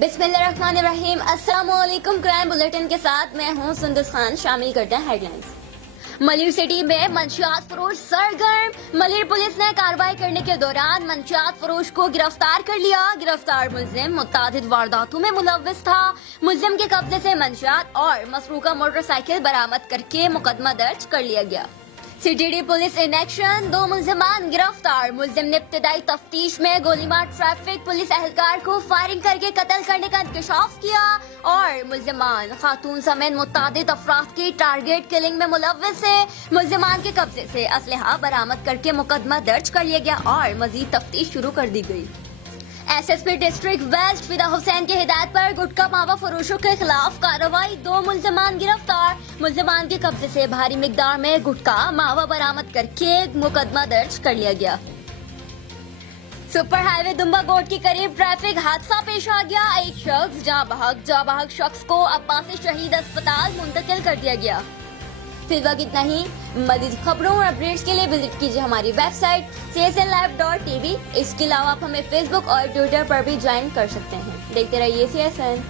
बिस्मिल्लाहिर्रहमानिर्रहीम। अस्सलाम वालेकुम। क्राइम बुलेटिन के साथ मैं हूं सुंदस खान। शामिल करते हैं हेडलाइंस। मलिर सिटी में मंशियात फरोश सरगर्म। मलिर पुलिस ने कार्रवाई करने के दौरान मंशियात फरोश को गिरफ्तार कर लिया। गिरफ्तार मुल्जिम मुतादिद वारदातों में मुलव्विस था। मुल्जिम के कब्जे से मंशियात और मसरूका मोटरसाइकिल बरामद करके मुकदमा दर्ज कर लिया गया। सीटीडी पुलिस इन एक्शन, 2 मुल्जिमान गिरफ्तार। मुल्जिम ने इब्तिदाई तफ्तीश में गोलीमार ट्रैफिक पुलिस एहलकार को फायरिंग करके कत्ल करने का इंकशाफ किया और मुल्जिमान खातून समेत मुतादिद अफराद की टारगेट किलिंग में मुलव्विस है। मुल्जिमान के कब्जे से असलहा बरामद करके मुकदमा दर्ज कर लिया गया और मजीद तफ्तीश शुरू कर दी गई। एसएसपी डिस्ट्रिक्ट वेस्ट फिदा हुसैन की हिदायत पर गुटखा मावा फरोशों के खिलाफ कार्रवाई, 2 मुल्जिमान गिरफ्तार। मुल्जिमान के कब्जे से भारी मिकदार में गुटखा मावा बरामद करके मुकदमा दर्ज कर लिया गया। सुपर हाईवे दुम्बा गोट के करीब ट्रैफिक हादसा पेश आ गया। एक शख्स जाँ बहक शख्स को अब्बासी शहीद अस्पताल मुंतकिल कर दिया गया। फिर वक्त इतना ही। मज़ीद खबरों और अपडेट्स के लिए विजिट कीजिए हमारी वेबसाइट csnlive.tv। इसके अलावा आप हमें फेसबुक और ट्विटर पर भी ज्वाइन कर सकते हैं। देखते रहिए CSN।